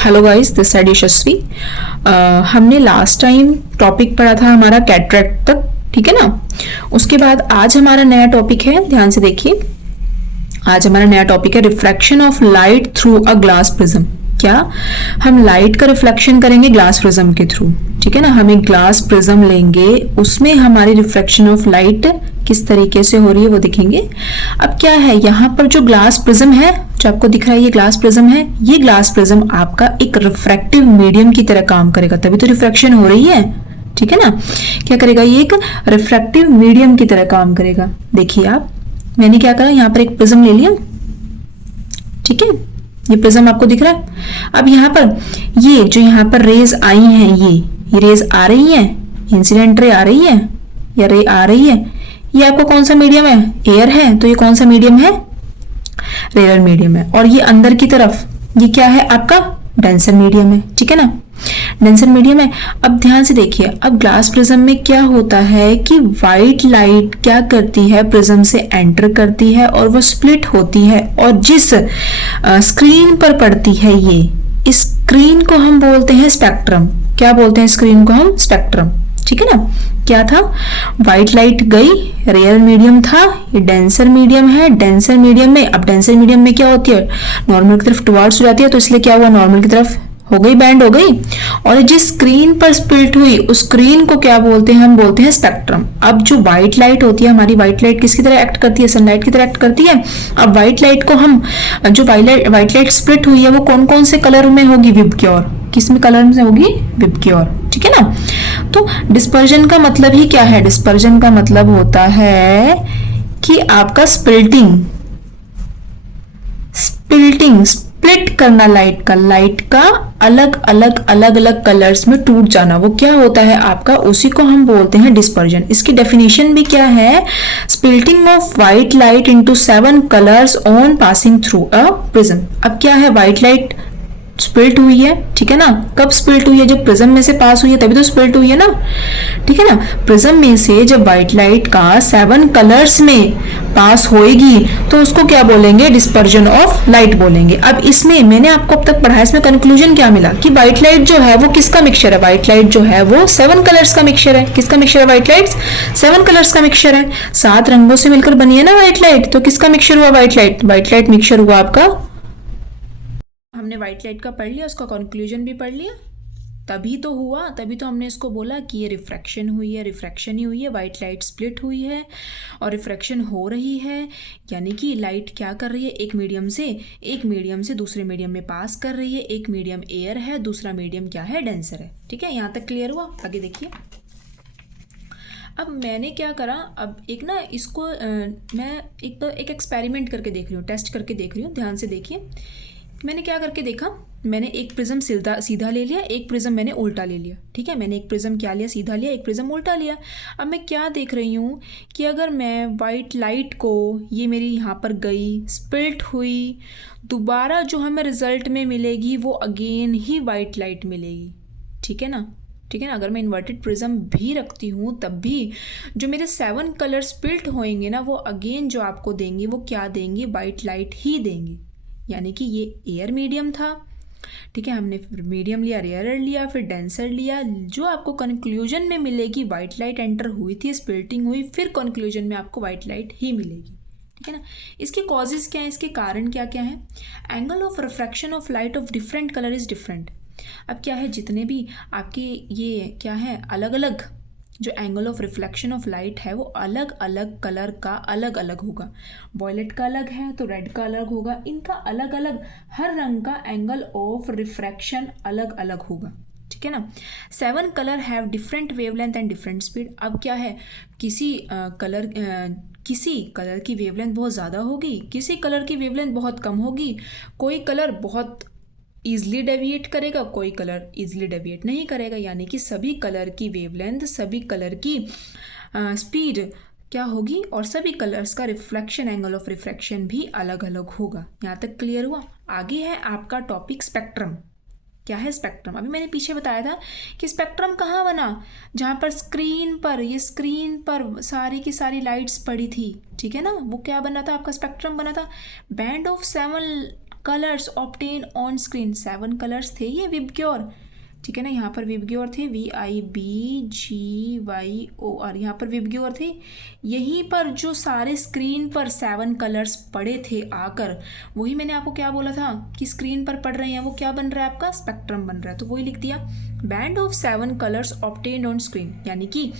Hello guys, this side यशस्वी। हमने last time topic पढ़ा था हमारा कैटरेक्ट तक, ठीक है ना। उसके बाद आज हमारा नया टॉपिक है, ध्यान से देखिए। आज हमारा नया टॉपिक है reflection of light through a glass prism. क्या हम लाइट का रिफ्लेक्शन करेंगे ग्लास प्रिज्म के थ्रू, ठीक है ना। हम एक ग्लास प्रिज्म लेंगे, उसमें हमारी रिफ्लेक्शन ऑफ लाइट किस तरीके से हो रही है वो दिखेंगे। अब क्या है, यहाँ पर जो ग्लास प्रिज्म है, जो आपको दिख रहा है ये ग्लास प्रिज्म है। ये ग्लास प्रिज्म आपका एक रिफ्रैक्टिव मीडियम की तरह काम करेगा, तभी तो रिफ्रैक्शन हो रही है, ठीक है ना। क्या करेगा, ये एक रिफ्रैक्टिव मीडियम की तरह काम करेगा। देखिए आप, मैंने क्या करा, यहाँ पर एक प्रिज्म ले लिया, ठीक है। ये प्रिज्म आपको दिख रहा है। अब यहाँ पर ये जो यहाँ पर रेज आई हैं, ये रेज आ रही है, इंसिडेंट रे आ रही है या रे आ रही है, ये आपका कौन सा मीडियम है, एयर है, तो ये कौन सा मीडियम है, रेयर मीडियम है। और ये अंदर की तरफ ये क्या है, आपका डेंसर मीडियम है, ठीक है ना, डेंसर मीडियम है। अब ध्यान से देखिए, अब ग्लास प्रिज्म में क्या होता है कि व्हाइट लाइट क्या करती है, प्रिज्म से एंटर करती है और वो स्प्लिट होती है, और जिस स्क्रीन पर पड़ती है, ये इस स्क्रीन को हम बोलते हैं स्पेक्ट्रम। क्या बोलते हैं स्क्रीन को हम, स्पेक्ट्रम, ठीक है ना। क्या था, व्हाइट लाइट गई, रेयर मीडियम था, ये डेंसर मीडियम है। डेंसर मीडियम में, अब डेंसर मीडियम में क्या होती है, नॉर्मल की तरफ टुवर्ड्स हो जाती है, तो इसलिए क्या हुआ, नॉर्मल की तरफ हो गई, बैंड हो गई। और जिस स्क्रीन पर स्प्लिट हुई, उस स्क्रीन को क्या बोलते हैं, हम बोलते हैं स्पेक्ट्रम। अब जो व्हाइट लाइट होती है हमारी, व्हाइट लाइट किसकी तरह एक्ट करती है, सनलाइट की तरह एक्ट करती है। अब व्हाइट लाइट को हम, जो व्हाइट लाइट स्प्लिट हुई है वो कौन कौन से कलर में होगी, विबग्योर, किस में कलर में होगी, विबग्योर, ठीक है ना। तो डिस्पर्जन का मतलब ही क्या है, डिस्पर्जन का मतलब होता है कि आपका स्प्लिटिंग स्प्लिट करना लाइट का अलग अलग कलर्स में टूट जाना, वो क्या होता है आपका, उसी को हम बोलते हैं डिस्पर्जन। इसकी डेफिनेशन भी क्या है, splitting of white light into 7 colours on passing through a prism. अब क्या है, व्हाइट लाइट स्प्लिट हुई है, ठीक है ना। कब स्प्लिट हुई है, जब प्रिज्म में से पास हुई है, तभी तो स्प्लिट हुई है ना, ठीक है ना। प्रिज्म में से जब व्हाइट लाइट का 7 कलर्स में पास होएगी तो उसको क्या बोलेंगे, डिस्पर्जन ऑफ लाइट बोलेंगे। अब इसमें मैंने आपको अब तक पढ़ाया, इसमें कंक्लूजन क्या मिला कि व्हाइट लाइट जो है वो किसका मिक्सचर है, व्हाइट लाइट जो है वो 7 कलर्स का मिक्सचर है। किसका मिक्सचर है, व्हाइट लाइट 7 कलर्स का मिक्सचर है, 7 रंगों से मिलकर बनी है ना व्हाइट लाइट। तो किसका मिक्सचर हुआ, व्हाइट लाइट मिक्सचर हुआ आपका। हमने व्हाइट लाइट का पढ़ लिया, उसका कंक्लूजन भी पढ़ लिया, तभी तो हुआ, तभी तो हमने इसको बोला कि ये रिफ्रैक्शन हुई है, रिफ्रैक्शन ही हुई है, व्हाइट लाइट स्प्लिट हुई है और रिफ्रैक्शन हो रही है। यानी कि लाइट क्या कर रही है, एक मीडियम से दूसरे मीडियम में पास कर रही है। एक मीडियम एयर है, दूसरा मीडियम क्या है, डेंसर है, ठीक है। यहाँ तक क्लियर हुआ। आगे देखिए, अब मैंने क्या करा, अब एक ना इसको मैं एक एक्सपेरिमेंट करके देख रही हूँ, टेस्ट करके देख रही हूँ, ध्यान से देखिए। मैंने क्या करके देखा, मैंने एक प्रिज्म सीधा ले लिया, एक प्रिज्म मैंने उल्टा ले लिया, ठीक है। मैंने एक प्रिज्म क्या लिया, सीधा लिया, एक प्रिज्म उल्टा लिया। अब मैं क्या देख रही हूँ कि अगर मैं वाइट लाइट को, ये मेरी यहाँ पर गई, स्प्लिट हुई, दोबारा जो हमें रिजल्ट में मिलेगी वो अगेन ही वाइट लाइट मिलेगी, ठीक है ना, ठीक है ना। अगर मैं इन्वर्टेड प्रिज्म भी रखती हूँ तब भी जो मेरे 7 कलर स्प्लिट होएंगे ना, वो अगेन जो आपको देंगे वो क्या देंगे, वाइट लाइट ही देंगे। यानी कि ये एयर मीडियम था, ठीक है, हमने मीडियम लिया, रेयर लिया, फिर डेंसर लिया। जो आपको कंक्लूजन में मिलेगी, वाइट लाइट एंटर हुई थी, स्प्लिटिंग हुई, फिर कंक्लूजन में आपको वाइट लाइट ही मिलेगी, ठीक है ना। इसके कॉजेज क्या है, इसके कारण क्या क्या है, angle of refraction of light of different colour is different. अब क्या है, जितने भी आपके ये क्या है, अलग अलग जो angle of reflection of light है वो अलग अलग कलर का अलग अलग होगा। वॉयलेट का अलग है तो रेड का अलग होगा, इनका अलग अलग, हर रंग का एंगल ऑफ रिफ्रैक्शन अलग अलग होगा, ठीक है ना। 7 colour have different wavelength and different speed. अब क्या है, किसी कलर की वेवलेंथ बहुत ज़्यादा होगी, किसी कलर की वेवलेंथ बहुत कम होगी, कोई कलर बहुत ईजिली डेविएट करेगा, कोई कलर ईजिली डेविएट नहीं करेगा। यानी कि सभी कलर की वेवलेंथ, सभी कलर की स्पीड क्या होगी, और सभी कलर्स का रिफ्लेक्शन, एंगल ऑफ रिफ्रैक्शन भी अलग अलग होगा। यहाँ तक क्लियर हुआ। आगे है आपका टॉपिक स्पेक्ट्रम। क्या है स्पेक्ट्रम, अभी मैंने पीछे बताया था कि स्पेक्ट्रम कहाँ बना, जहाँ पर स्क्रीन पर सारी की सारी लाइट्स पड़ी थी, ठीक है ना, वो क्या बना था, आपका स्पेक्ट्रम बना था। Band of 7 colours obtain on screen, 7 colours थे ये विबग्योर, ठीक है ना। यहाँ पर विबग्योर थे, VIBGYOR, यहाँ पर विबग्योर थे। यहीं पर जो सारे स्क्रीन पर 7 कलर्स पड़े थे आकर, वही मैंने आपको क्या बोला था कि स्क्रीन पर पड़ रहे हैं, वो क्या बन रहा है आपका स्पेक्ट्रम बन रहा है, तो वही लिख दिया। Band of 7 colours obtained on screen, यानी कि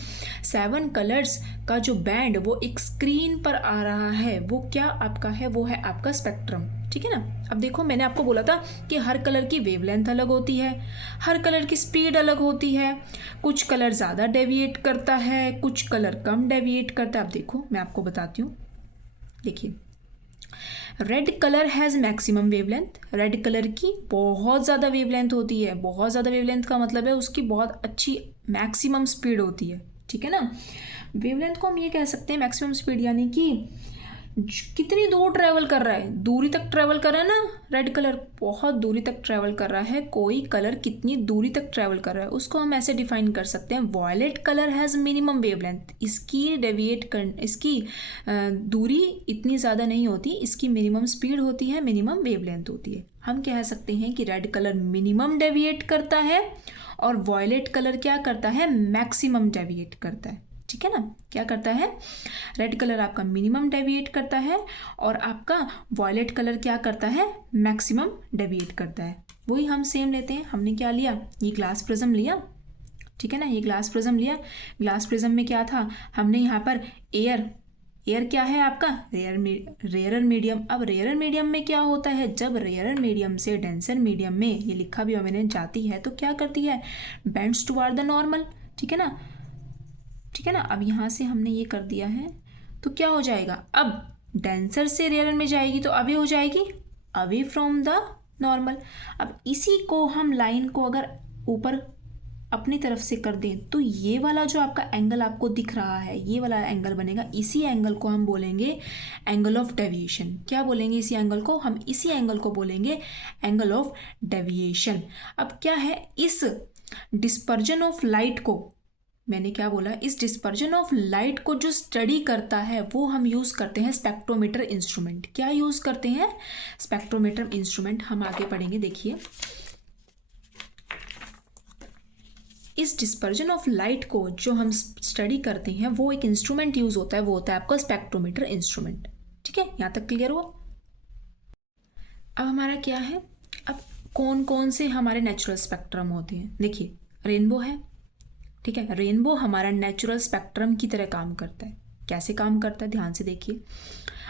7 कलर्स का जो बैंड वो एक स्क्रीन पर आ रहा है, वो क्या आपका है, वो है आपका स्पेक्ट्रम, ठीक है ना। अब देखो मैंने आपको बोला था कि हर कलर की वेवलेंथ अलग होती है, हर कलर की स्पीड अलग होती है, कुछ कलर ज़्यादा डेविएट करता है, कुछ कलर कम डेविएट करता है। अब देखो मैं आपको बताती हूँ, देखिए red colour has maximum wavelength, red colour की बहुत ज़्यादा वेवलेंथ होती है, बहुत ज़्यादा वेवलेंथ का मतलब है उसकी बहुत अच्छी मैक्सिमम स्पीड होती है, ठीक है ना। वेवलेंथ को हम ये कह सकते हैं मैक्सिमम स्पीड, यानी कि कितनी दूर ट्रैवल कर रहा है, दूरी तक ट्रैवल कर रहा है ना, रेड कलर बहुत दूरी तक ट्रैवल कर रहा है। कोई कलर कितनी दूरी तक ट्रैवल कर रहा है उसको हम ऐसे डिफाइन कर सकते हैं, violet colour has minimum wavelength, इसकी इसकी दूरी इतनी ज़्यादा नहीं होती, इसकी मिनिमम स्पीड होती है, मिनिमम वेवलेंथ होती है। हम कह सकते हैं कि रेड कलर मिनिमम डेविएट करता है और वॉयलेट कलर क्या करता है, मैक्सिमम डेविएट करता है, ठीक है ना। क्या करता है, रेड कलर आपका मिनिमम डेविएट करता है और आपका वॉयलेट कलर क्या करता है, मैक्सिमम डेविएट करता है। वही हम सेम लेते हैं, हमने क्या लिया, ये ग्लास प्रिज्म लिया, ठीक है ना, ये ग्लास प्रिज्म लिया। ग्लास प्रिज्म में क्या था, हमने यहाँ पर एयर क्या है आपका, रेयरर मीडियम। अब रेयरर मीडियम में क्या होता है, जब रेयरर मीडियम से डेंसर मीडियम में, ये लिखा भी मैंने, जाती है तो क्या करती है, बेंड्स टुवर्ड द नॉर्मल, ठीक है ना, ठीक है ना। अब यहाँ से हमने ये कर दिया है तो क्या हो जाएगा, अब डेंसर से रेयर में जाएगी तो अवे हो जाएगी, अवे फ्रॉम द नॉर्मल। अब इसी को हम लाइन को अगर ऊपर अपनी तरफ से कर दें तो ये वाला जो आपका एंगल आपको दिख रहा है, ये वाला एंगल बनेगा, इसी एंगल को हम बोलेंगे एंगल ऑफ डेविएशन। क्या बोलेंगे इसी एंगल को, हम इसी एंगल को बोलेंगे एंगल ऑफ डेविएशन। अब क्या है, इस डिस्पर्जन ऑफ लाइट को, मैंने क्या बोला, इस डिस्पर्जन ऑफ लाइट को जो स्टडी करता है वो हम यूज़ करते हैं स्पेक्ट्रोमीटर इंस्ट्रूमेंट। क्या यूज़ करते हैं, स्पेक्ट्रोमीटर इंस्ट्रूमेंट। हम आगे पढ़ेंगे, देखिए इस डिस्पर्जन ऑफ लाइट को जो हम स्टडी करते हैं वो एक इंस्ट्रूमेंट यूज़ होता है, वो होता है आपका स्पेक्ट्रोमीटर इंस्ट्रूमेंट, ठीक है। यहाँ तक क्लियर हुआ। अब हमारा क्या है, अब कौन कौन से हमारे नेचुरल स्पेक्ट्रम होते हैं, देखिए रेनबो है, ठीक है। रेनबो हमारा नेचुरल स्पेक्ट्रम की तरह काम करता है। कैसे काम करता है, ध्यान से देखिए।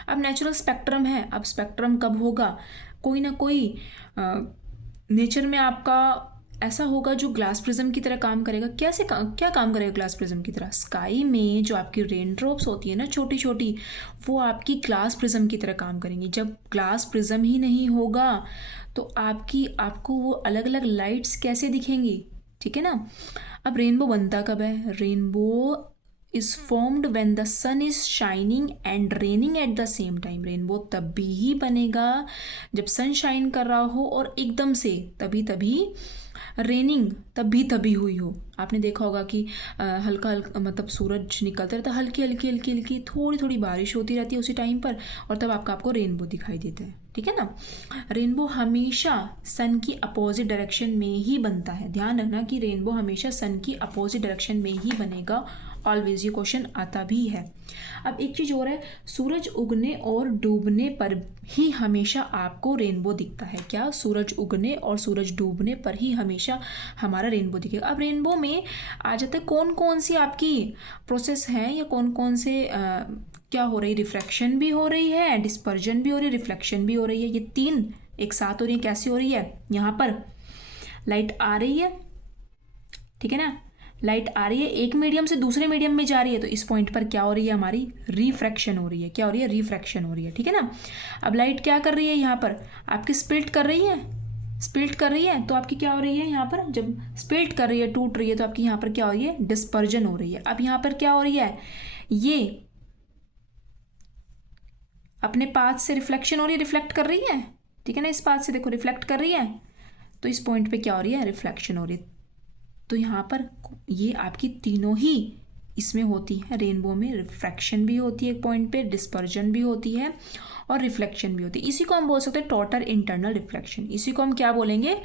अब नेचुरल स्पेक्ट्रम है, अब स्पेक्ट्रम कब होगा, कोई ना कोई नेचर में आपका ऐसा होगा जो ग्लास प्रिज्म की तरह काम करेगा। क्या काम करेगा ग्लास प्रिज्म की तरह, स्काई में जो आपकी रेन ड्रॉप्स होती है ना छोटी छोटी, वो आपकी ग्लास प्रिज्म की तरह काम करेंगी। जब ग्लास प्रिज्म ही नहीं होगा तो आपको वो अलग अलग लाइट्स कैसे दिखेंगी, ठीक है ना। अब रेनबो बनता कब है, rainbow is formed when the sun is shining and raining at the same time. Rainbow तभी ही बनेगा जब सन शाइन कर रहा हो और एकदम से तभी रेनिंग तभी हुई हो। आपने देखा होगा कि हल्का हल्का मतलब सूरज निकलता रहता है, हल्की थोड़ी बारिश होती रहती है उसी टाइम पर, और तब आपको रेनबो दिखाई देता है, ठीक है ना। रेनबो हमेशा सन की अपोजिट डायरेक्शन में ही बनता है। ध्यान रखना कि रेनबो हमेशा सन की अपोजिट डायरेक्शन में ही बनेगा, ऑलवेज, ये क्वेश्चन आता भी है। अब एक चीज़ और है, सूरज उगने और डूबने पर ही हमेशा आपको रेनबो दिखता है। क्या, सूरज उगने और सूरज डूबने पर ही हमेशा हमारा रेनबो दिखेगा। अब रेनबो में आ जाता है कौन कौन सी आपकी प्रोसेस है, या कौन कौन से क्या हो रही, रिफ्रैक्शन भी हो रही है, डिस्पर्जन भी हो रही है, रिफ्लेक्शन भी हो रही है। ये तीन एक साथ हो रही है। कैसे हो रही है, यहाँ पर लाइट आ रही है, ठीक है ना, लाइट आ रही है, एक मीडियम से दूसरे मीडियम में जा रही है, तो इस पॉइंट पर क्या हो रही है, हमारी रिफ्रैक्शन हो रही है। क्या हो रही है, रिफ्रैक्शन हो रही है, ठीक है ना। अब लाइट क्या कर रही है, यहाँ पर आपकी स्प्लिट कर रही है, तो आपकी क्या हो रही है, यहाँ पर जब स्प्लिट कर रही है, टूट रही है, तो आपकी यहाँ पर क्या हो रही है, डिस्पर्जन हो रही है। अब यहाँ पर क्या हो रही है, ये अपने पाथ से रिफ्लेक्शन हो रही है, रिफ्लेक्ट कर रही है, ठीक है ना, इस पाथ से देखो रिफ्लेक्ट कर रही है, तो इस पॉइंट पे क्या हो रही है, रिफ्लेक्शन हो रही है। तो यहाँ पर ये आपकी तीनों ही इसमें होती है, रेनबो में रिफ्रैक्शन भी होती है एक पॉइंट पे, डिस्पर्जन भी होती है और रिफ्लेक्शन भी होती है। इसी को हम बोल सकते हैं टोटल इंटरनल रिफ्लेक्शन। इसी को हम क्या बोलेंगे?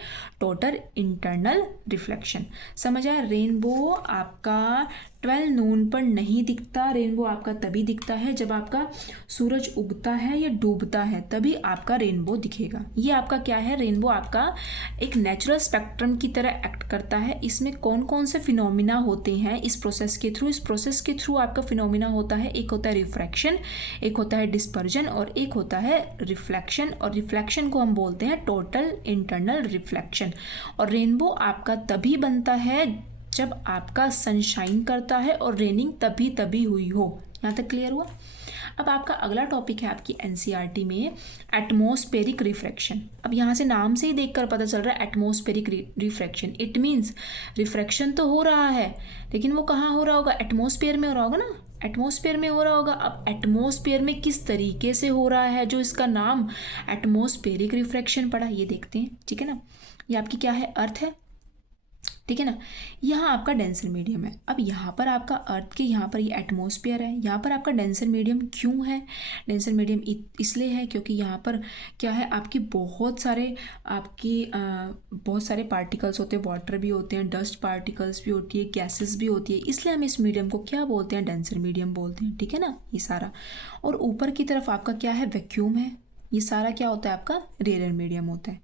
Total internal reflection. समझ आया? रेनबो आपका 12 नून पर नहीं दिखता। रेनबो आपका तभी दिखता है जब आपका सूरज उगता है या डूबता है, तभी आपका रेनबो दिखेगा। ये आपका क्या है? रेनबो आपका एक नेचुरल स्पेक्ट्रम की तरह एक्ट करता है। इसमें कौन कौन से फिनोमिना होते हैं इस प्रोसेस के थ्रू? इस प्रोसेस के थ्रू आपका फिनोमिना होता है, एक होता है रिफ्रैक्शन, एक होता है डिस्पर्जन और एक होता है रिफ्लेक्शन। और रिफ्लेक्शन को हम बोलते हैं टोटल इंटरनल रिफ्लेक्शन। और रेनबो आपका तभी बनता है जब आपका सनशाइन करता है और रेनिंग तभी तभी हुई हो। यहाँ तक क्लियर हुआ? अब आपका अगला टॉपिक है आपकी एनसीईआरटी में एटमॉस्फेरिक रिफ्रैक्शन। अब यहाँ से नाम से ही देखकर पता चल रहा है atmospheric refraction. It means refraction तो हो रहा है, लेकिन वो कहाँ हो रहा होगा? एटमॉस्फेयर में हो रहा होगा ना, एटमॉस्फेयर में हो रहा होगा। अब एटमॉस्फेयर में किस तरीके से हो रहा है जो इसका नाम एटमॉस्फेरिक रिफ्रैक्शन पड़ा, ये देखते हैं। ठीक है ना? ये आपकी क्या है? अर्थ है। ठीक है ना? यहाँ आपका डेंसर मीडियम है। अब यहाँ पर आपका अर्थ के यहाँ पर ये एटमॉस्फेयर है, यहाँ पर आपका डेंसर मीडियम क्यों है? डेंसर मीडियम इसलिए है क्योंकि यहाँ पर क्या है, आपकी बहुत सारे पार्टिकल्स होते हैं, वाटर भी होते हैं, डस्ट पार्टिकल्स भी होती है, गैसेस भी होती है, इसलिए हम इस मीडियम को क्या बोलते हैं? डेंसर मीडियम बोलते हैं। ठीक है ना? ये सारा। और ऊपर की तरफ आपका क्या है? वैक्यूम है। ये सारा क्या होता है? आपका रेयर मीडियम होता है।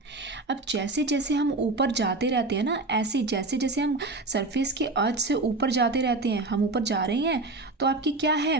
अब जैसे जैसे हम ऊपर जाते रहते हैं ना, ऐसे जैसे जैसे हम सरफेस के अर्थ से ऊपर जाते रहते हैं, हम ऊपर जा रहे हैं तो आपकी क्या है?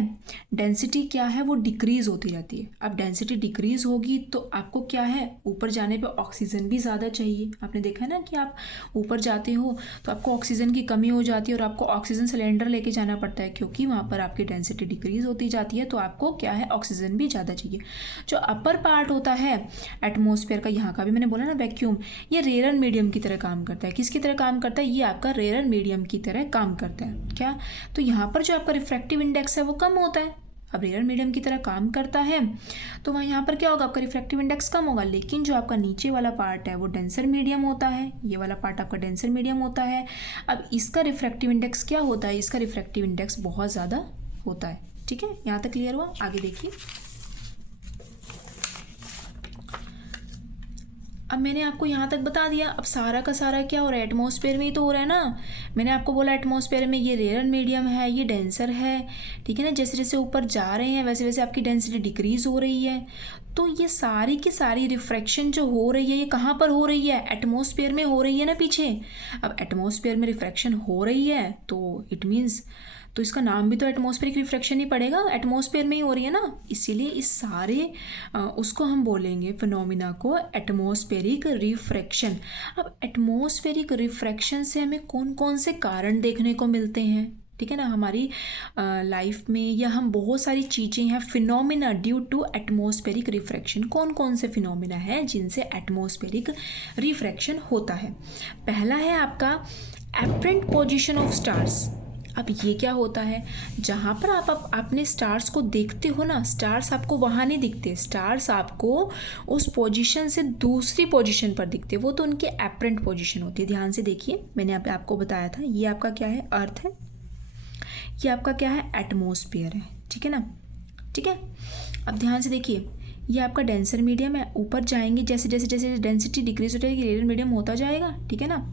डेंसिटी क्या है? वो डिक्रीज होती रहती है। अब डेंसिटी डिक्रीज होगी तो आपको क्या है? ऊपर जाने पे ऑक्सीजन भी ज़्यादा चाहिए। आपने देखा है ना कि आप ऊपर जाते हो तो आपको ऑक्सीजन की कमी हो जाती है और आपको ऑक्सीजन सिलेंडर लेके जाना पड़ता है, क्योंकि वहाँ पर आपकी डेंसिटी डिक्रीज होती जाती है, तो आपको क्या है? ऑक्सीजन भी ज़्यादा चाहिए। जो अपर पार्ट होता है एटमॉस्फेयर का, यहाँ का भी मैंने बोला ना वैक्यूम, ये रेयर मीडियम की तरह काम करता है। किसकी तरह काम करता है? ये आपका रेयर मीडियम की तरह काम करता है। क्या? तो यहाँ पर जो आपका रिफ्रैक्टिव इंडेक्स है वो कम होता है। अब रेयर मीडियम की तरह काम करता है तो वहाँ यहाँ पर क्या होगा? आपका रिफ्रैक्टिव इंडेक्स कम होगा। लेकिन जो आपका नीचे वाला पार्ट है वो डेंसर मीडियम होता है, ये वाला पार्ट आपका डेंसर मीडियम होता है। अब इसका रिफ्रैक्टिव इंडेक्स क्या होता है? इसका रिफ्रैक्टिव इंडेक्स बहुत ज़्यादा होता है। ठीक है? यहाँ तक क्लियर हुआ? आगे देखिए। अब मैंने आपको यहाँ तक बता दिया। अब सारा का सारा क्या हो रहा है? एटमॉस्फेयर में ही तो हो रहा है ना। मैंने आपको बोला एटमॉस्फेयर में ये रेयर मीडियम है, ये डेंसर है। ठीक है ना? जैसे जैसे ऊपर जा रहे हैं वैसे वैसे आपकी डेंसिटी डिक्रीज हो रही है। तो ये सारी की सारी रिफ्रैक्शन जो हो रही है ये कहाँ पर हो रही है? एटमॉस्फेयर में हो रही है ना पीछे। अब एटमॉस्फेयर में रिफ्रैक्शन हो रही है तो इट मीन्स तो इसका नाम भी तो एटमॉस्फेरिक रिफ्रैक्शन ही पड़ेगा, एटमॉस्फेयर में ही हो रही है ना। इसीलिए इस सारे उसको हम बोलेंगे फिनोमिना को एटमॉस्फेरिक रिफ्रैक्शन। अब एटमॉस्फेरिक रिफ्रैक्शन से हमें कौन कौन से कारण देखने को मिलते हैं? ठीक है ना? हमारी लाइफ में या हम बहुत सारी चीज़ें हैं phenomena due to atmospheric refraction. कौन कौन से फिनोमिना हैं जिनसे एटमॉस्फेरिक रिफ्रैक्शन होता है? पहला है आपका एपरेंट पोजीशन ऑफ स्टार्स। अब ये क्या होता है? जहाँ पर आप अपने स्टार्स को देखते हो ना, स्टार्स आपको वहाँ नहीं दिखते, स्टार्स आपको उस पोजीशन से दूसरी पोजीशन पर दिखते, वो तो उनकी एपरेंट पोजीशन होती है। ध्यान से देखिए, मैंने आपको बताया था ये आपका क्या है? अर्थ है। ये आपका क्या है? एटमॉस्फेयर है। ठीक है ना? ठीक है। अब ध्यान से देखिए, ये आपका डेंसर मीडियम है। ऊपर जाएंगे जैसे जैसे जैसे डेंसिटी डिक्रीज हो जाएगी, रेयर मीडियम होता जाएगा। ठीक है ना?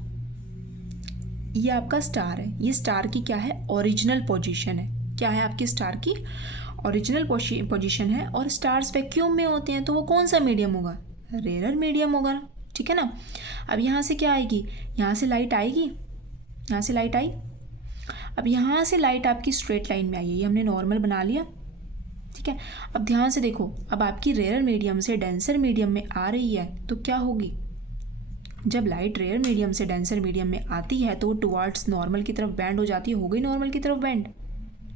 ये आपका स्टार है। ये स्टार की क्या है? ओरिजिनल पोजीशन है। क्या है आपकी स्टार की? ओरिजिनल पोजीशन है। और स्टार्स वैक्यूम में होते हैं तो वो कौन सा मीडियम होगा? रेयर मीडियम होगा। ठीक है ना? अब यहाँ से क्या आएगी? यहाँ से लाइट आएगी। यहाँ से लाइट आई। अब यहाँ से लाइट आपकी स्ट्रेट लाइन में आई है, ये हमने नॉर्मल बना लिया। ठीक है। अब ध्यान से देखो, अब आपकी रेयर मीडियम से डेंसर मीडियम में आ रही है तो क्या होगी? जब लाइट रेयर मीडियम से डेंसर मीडियम में आती है तो वो टुवार्ड्स नॉर्मल की तरफ बैंड हो जाती है। हो गई नॉर्मल की तरफ बैंड।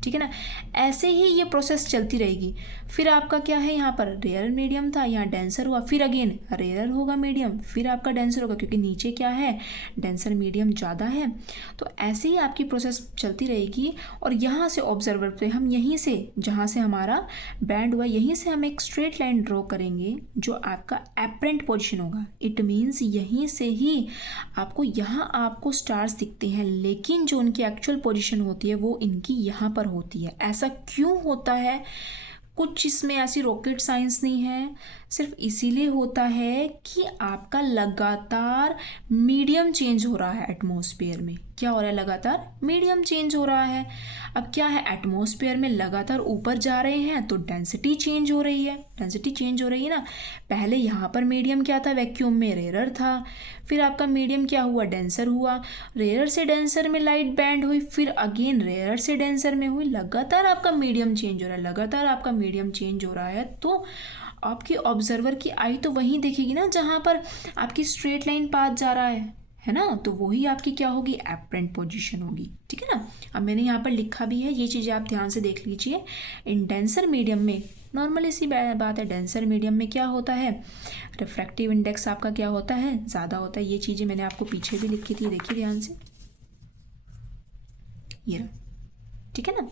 ठीक है ना। ऐसे ही ये प्रोसेस चलती रहेगी। फिर आपका क्या है, यहाँ पर रेयर मीडियम था, यहाँ डेंसर हुआ, फिर अगेन रेयर होगा मीडियम, फिर आपका डेंसर होगा, क्योंकि नीचे क्या है, डेंसर मीडियम ज़्यादा है। तो ऐसे ही आपकी प्रोसेस चलती रहेगी। और यहाँ से ऑब्जर्वर पे हम यहीं से, जहाँ से हमारा बैंड हुआ, यहीं से हम एक स्ट्रेट लाइन ड्रॉ करेंगे जो आपका एपरेंट पोजिशन होगा। इट मीन्स यहीं से ही आपको, यहाँ आपको स्टार्स दिखते हैं, लेकिन जो उनकी एक्चुअल पोजीशन होती है वो इनकी यहाँ पर होती है। ऐसा क्यों होता है? कुछ इसमें ऐसी रॉकेट साइंस नहीं है, सिर्फ इसीलिए होता है कि आपका लगातार मीडियम चेंज हो रहा है एटमॉस्फेयर में। क्या हो रहा है? लगातार मीडियम चेंज हो रहा है। अब क्या है, एटमॉस्फेयर में लगातार ऊपर जा रहे हैं तो डेंसिटी चेंज हो रही है, डेंसिटी चेंज हो रही है ना। पहले यहाँ पर मीडियम क्या था, वैक्यूम में रेयर था, फिर आपका मीडियम क्या हुआ, डेंसर हुआ, रेयर से डेंसर में लाइट बैंड हुई, फिर अगेन रेयर से डेंसर में हुई। लगातार आपका मीडियम चेंज हो रहा है, लगातार आपका मीडियम चेंज हो रहा है। तो आपकी ऑब्जर्वर की आई तो वहीं देखेगी ना जहाँ पर आपकी स्ट्रेट लाइन पाथ जा रहा है ना। तो वही आपकी क्या होगी, एपरेंट पोजीशन होगी। ठीक है ना। अब मैंने यहाँ पर लिखा भी है, ये चीज़ें आप ध्यान से देख लीजिए। इन डेंसर मीडियम में नॉर्मल सी बात है, डेंसर मीडियम में क्या होता है, रिफ्रैक्टिव इंडेक्स आपका क्या होता है, ज़्यादा होता है। ये चीज़ें मैंने आपको पीछे भी लिखी थी, देखिए ध्यान से, ये रहा। ठीक है ना।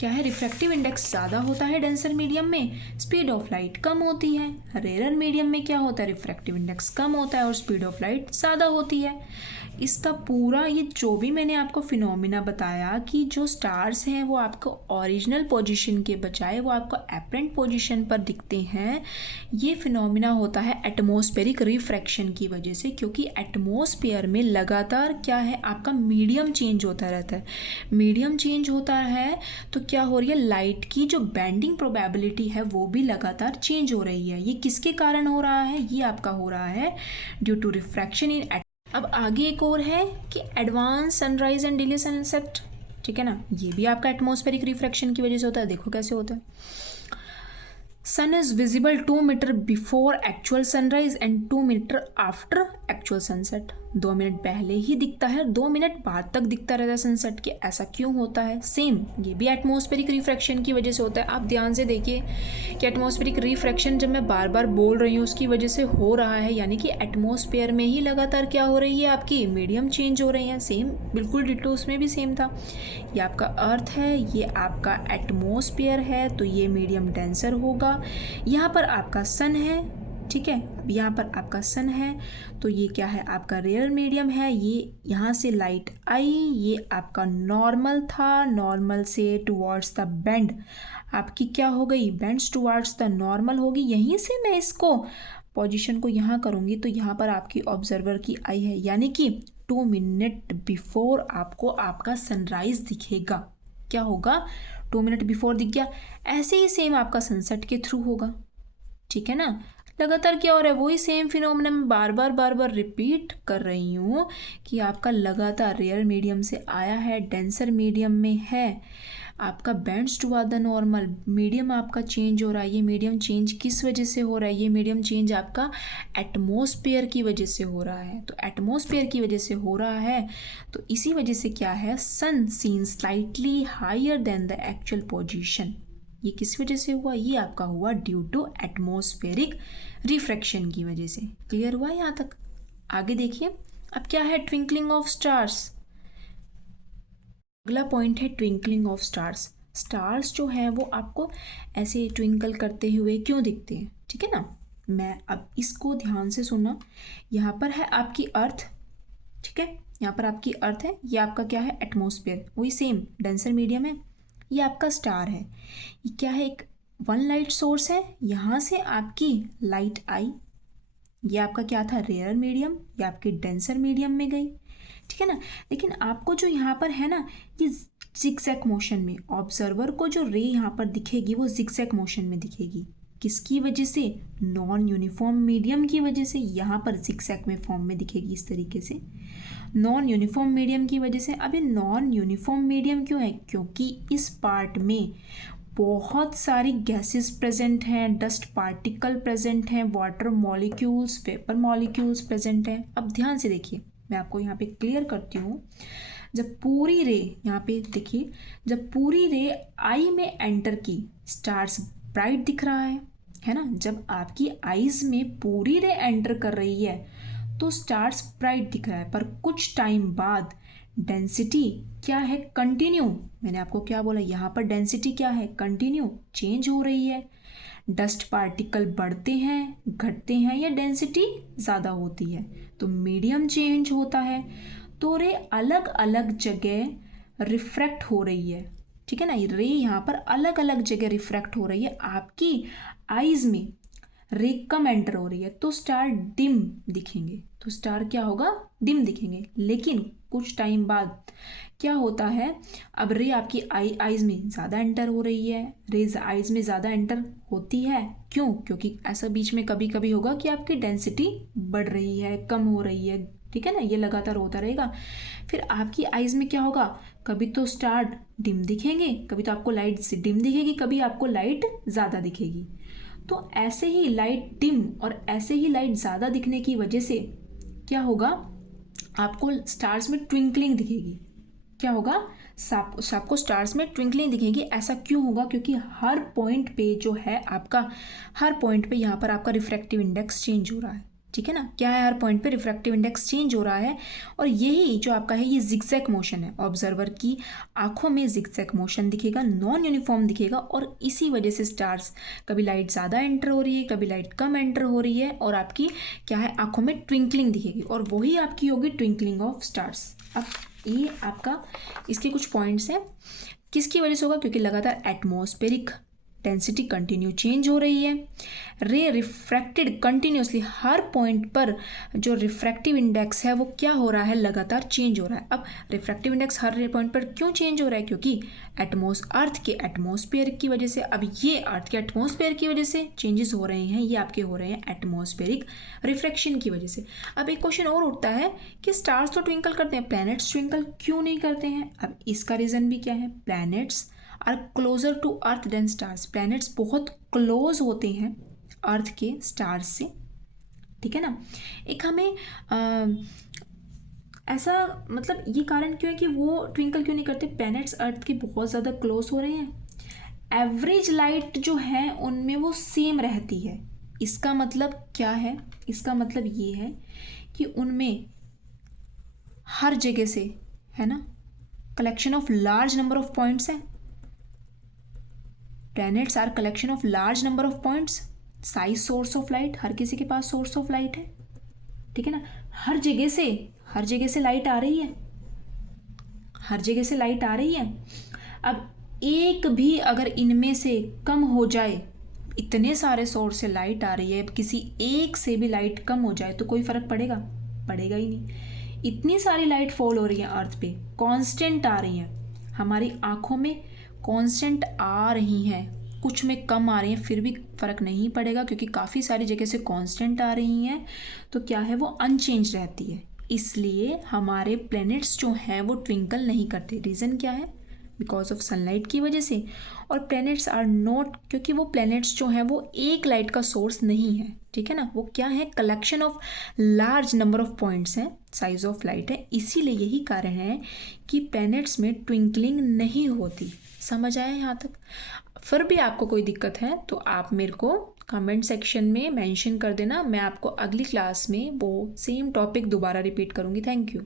क्या है, रिफ्रैक्टिव इंडेक्स ज़्यादा होता है डेंसर मीडियम में, स्पीड ऑफ लाइट कम होती है। रेयर मीडियम में क्या होता है, रिफ्रैक्टिव इंडेक्स कम होता है और स्पीड ऑफ लाइट ज़्यादा होती है। इसका पूरा ये जो भी मैंने आपको फिनोमिना बताया कि जो स्टार्स हैं वो आपको ओरिजिनल पोजीशन के बजाय वो आपको एपरेंट पोजीशन पर दिखते हैं, ये फिनोमिना होता है एटमॉस्फेरिक रिफ्रैक्शन की वजह से। क्योंकि एटमॉस्फेयर में लगातार क्या है, आपका मीडियम चेंज होता रहता है। मीडियम चेंज होता है तो क्या हो रही है, लाइट की जो बेंडिंग प्रोबेबिलिटी है वो भी लगातार चेंज हो रही है। ये किसके कारण हो रहा है, ये आपका हो रहा है ड्यू टू रिफ्रैक्शन इन। अब आगे एक और है कि advance sunrise and delay sunset. ठीक है ना, ये भी आपका एटमॉस्फेरिक रिफ्रैक्शन की वजह से होता है। देखो कैसे होता है, sun is visible 2 meter before actual sunrise and 2 meter after actual sunset. 2 minute पहले ही दिखता है, 2 मिनट बाद तक दिखता रहता है सनसेट के। ऐसा क्यों होता है? सेम ये भी एटमॉस्फेरिक रिफ्रैक्शन की वजह से होता है। आप ध्यान से देखिए कि एटमॉस्फेरिक रिफ्रैक्शन जब मैं बार बार बोल रही हूँ उसकी वजह से हो रहा है, यानी कि एटमॉस्फेयर में ही लगातार क्या हो रही है, आपकी मीडियम चेंज हो रही है। सेम बिल्कुल डिटो उसमें भी सेम था। ये आपका अर्थ है, ये आपका एटमॉस्फेयर है, तो ये मीडियम डेंसर होगा। यहाँ पर आपका सन है, ठीक है। अब यहाँ पर आपका सन है तो ये क्या है, आपका रेयर मीडियम है। ये यहाँ से लाइट आई, ये आपका नॉर्मल था, नॉर्मल से टुवर्ड्स द बेंड आपकी क्या हो गई, बेंड्स टुवर्ड्स द नॉर्मल होगी। यहीं से मैं इसको पोजीशन को यहाँ करूँगी तो यहाँ पर आपकी ऑब्जर्वर की आई है, यानी कि 2 मिनट बिफोर आपको आपका सनराइज दिखेगा। क्या होगा, 2 मिनट बिफोर दिख गया। ऐसे ही सेम आपका सनसेट के थ्रू होगा। ठीक है ना। लगातार क्या हो रहा है, वही सेम फिनोमेना मैं बार बार रिपीट कर रही हूँ कि आपका लगातार रेयर मीडियम से आया है, डेंसर मीडियम में है, आपका bends toward the normal, medium आपका चेंज हो रहा है। ये मीडियम चेंज किस वजह से हो रहा है, ये मीडियम चेंज आपका एटमॉस्फेयर की वजह से हो रहा है। तो एटमॉस्फेयर की वजह से हो रहा है तो इसी वजह से क्या है, sun seen slightly higher than the actual position. ये किस वजह से हुआ, ये आपका हुआ ड्यू टू एटमॉस्फेरिक रिफ्रैक्शन की वजह से। क्लियर हुआ यहाँ तक? आगे देखिए, अब क्या है, ट्विंकलिंग ऑफ स्टार्स। अगला पॉइंट है ट्विंकलिंग ऑफ स्टार्स। स्टार्स जो है वो आपको ऐसे ट्विंकल करते हुए क्यों दिखते हैं? ठीक है ना। मैं अब इसको ध्यान से सुनना। यहाँ पर है आपकी अर्थ, ठीक है, यहाँ पर आपकी अर्थ है, ये आपका क्या है, एटमॉस्फेयर, वही सेम डेंसर मीडियम है। ये आपका स्टार है, ये क्या है, एक वन लाइट सोर्स है, यहाँ से आपकी लाइट आई, ये आपका क्या था, रेयर मीडियम, ये आपके डेंसर मीडियम में गई। ठीक है ना। लेकिन आपको जो यहाँ पर है ना, ये जिगजैग मोशन में, ऑब्जर्वर को जो रे यहाँ पर दिखेगी वो जिगजैग मोशन में दिखेगी। किसकी वजह से, नॉन यूनिफॉर्म मीडियम की वजह से यहाँ पर जिगजैग में फॉर्म में दिखेगी इस तरीके से, नॉन यूनिफॉर्म मीडियम की वजह से। अब ये नॉन यूनिफॉर्म मीडियम क्यों है, क्योंकि इस पार्ट में बहुत सारी गैसेस प्रेजेंट हैं, डस्ट पार्टिकल प्रेजेंट हैं, water molecules, vapour molecules present हैं। अब ध्यान से देखिए, मैं आपको यहाँ पे क्लियर करती हूँ। जब पूरी रे, यहाँ पे देखिए, जब पूरी रे आई में एंटर की, स्टार्स ब्राइट दिख रहा है ना। जब आपकी आईज में पूरी रे एंटर कर रही है तो स्टार्स ब्राइट दिख रहा है, पर कुछ टाइम बाद डेंसिटी क्या है, कंटिन्यू, मैंने आपको क्या बोला, यहाँ पर डेंसिटी क्या है, कंटिन्यू चेंज हो रही है। डस्ट पार्टिकल बढ़ते हैं, घटते हैं, या डेंसिटी ज़्यादा होती है, तो मीडियम चेंज होता है। तो रे अलग अलग जगह रिफ्रैक्ट हो रही है, ठीक है ना। रे यहाँ पर अलग अलग जगह रिफ्रैक्ट हो रही है, आपकी आईज में रे कम एंटर हो रही है तो स्टार डिम दिखेंगे, तो स्टार क्या होगा, डिम दिखेंगे। लेकिन कुछ टाइम बाद क्या होता है, अब रे आपकी आईज में ज़्यादा एंटर हो रही है, रेज आईज में ज़्यादा एंटर होती है, क्यों, क्योंकि ऐसा बीच में कभी कभी होगा कि आपकी डेंसिटी बढ़ रही है, कम हो रही है, ठीक है ना, ये लगातार होता रहेगा। फिर आपकी आईज में क्या होगा, कभी तो स्टार डिम दिखेंगे, कभी तो आपको लाइट डिम दिखेगी, कभी आपको लाइट ज़्यादा दिखेगी। तो ऐसे ही लाइट डिम और ऐसे ही लाइट ज़्यादा दिखने की वजह से क्या होगा, आपको स्टार्स में ट्विंकलिंग दिखेगी। क्या होगा, आपको स्टार्स में ट्विंकलिंग दिखेगी। ऐसा क्यों होगा, क्योंकि हर पॉइंट पे जो है आपका, हर पॉइंट पे यहाँ पर आपका रिफ्रैक्टिव इंडेक्स चेंज हो रहा है, ठीक है ना। क्या है, हर पॉइंट पे रिफ्रैक्टिव इंडेक्स चेंज हो रहा है, और यही जो आपका है ये जिगजैग मोशन है। ऑब्जर्वर की आंखों में जिगजैग मोशन दिखेगा, नॉन यूनिफॉर्म दिखेगा, और इसी वजह से स्टार्स, कभी लाइट ज़्यादा एंटर हो रही है, कभी लाइट कम एंटर हो रही है, और आपकी क्या है, आंखों में ट्विंकलिंग दिखेगी, और वही आपकी होगी ट्विंकलिंग ऑफ स्टार्स। अब ये आपका इसके कुछ पॉइंट्स हैं, किसकी वजह से होगा, क्योंकि लगातार एटमॉस्फेरिक डेंसिटी कंटिन्यू चेंज हो रही है, रे रिफ्रैक्टेड कंटिन्यूसली, हर पॉइंट पर जो रिफ्रैक्टिव इंडेक्स है वो क्या हो रहा है, लगातार चेंज हो रहा है। अब रिफ्रैक्टिव इंडेक्स हर पॉइंट पर क्यों चेंज हो रहा है, क्योंकि अर्थ के एटमॉस्फेयर की वजह से, अब ये अर्थ के एटमॉस्फेयर की वजह से चेंजेस हो रहे हैं, ये आपके हो रहे हैं एटमॉस्फेरिक रिफ्रैक्शन की वजह से। अब एक क्वेश्चन और उठता है कि स्टार्स तो ट्विंकल करते हैं, प्लैनेट्स ट्विंकल क्यों नहीं करते हैं। अब इसका रीज़न भी क्या है, planets are closer to earth than stars, planets बहुत क्लोज होते हैं अर्थ के स्टार्स से, ठीक है ना। एक हमें ऐसा मतलब ये कारण क्यों है कि वो ट्विंकल क्यों नहीं करते, प्लैनेट्स अर्थ के बहुत ज़्यादा क्लोज हो रहे हैं, एवरेज लाइट जो है उनमें वो सेम रहती है। इसका मतलब क्या है, इसका मतलब ये है कि उनमें हर जगह से, है ना, collection of large number of points हैं। Planets are collection of large number of points, size source of light, हर किसी के पास सोर्स ऑफ लाइट है, ठीक है ना। हर जगह से लाइट आ रही है, हर जगह से लाइट आ रही है। अब एक भी अगर इनमें से कम हो जाए, इतने सारे सोर्स से लाइट आ रही है, किसी एक से भी लाइट कम हो जाए तो कोई फर्क पड़ेगा, पड़ेगा ही नहीं। इतनी सारी लाइट फॉल हो रही है अर्थ पे, कांस्टेंट आ रही है, हमारी आंखों में कांस्टेंट आ रही हैं, कुछ में कम आ रही हैं, फिर भी फ़र्क नहीं पड़ेगा, क्योंकि काफ़ी सारी जगह से कांस्टेंट आ रही हैं, तो क्या है, वो अनचेंज रहती है। इसलिए हमारे प्लैनेट्स जो हैं वो ट्विंकल नहीं करते। रीज़न क्या है, बिकॉज ऑफ सनलाइट की वजह से। और प्लैनेट्स आर नॉट, क्योंकि वो प्लैनेट्स जो हैं वो एक लाइट का सोर्स नहीं है, ठीक है ना, वो क्या है, collection of large number of points हैं, साइज ऑफ लाइट है। इसीलिए यही कारण है कि प्लैनेट्स में ट्विंकलिंग नहीं होती। समझ आया यहाँ तक। फिर भी आपको कोई दिक्कत है तो आप मेरे को कमेंट सेक्शन में मेंशन कर देना, मैं आपको अगली क्लास में वो सेम टॉपिक दोबारा रिपीट करूँगी। Thank you.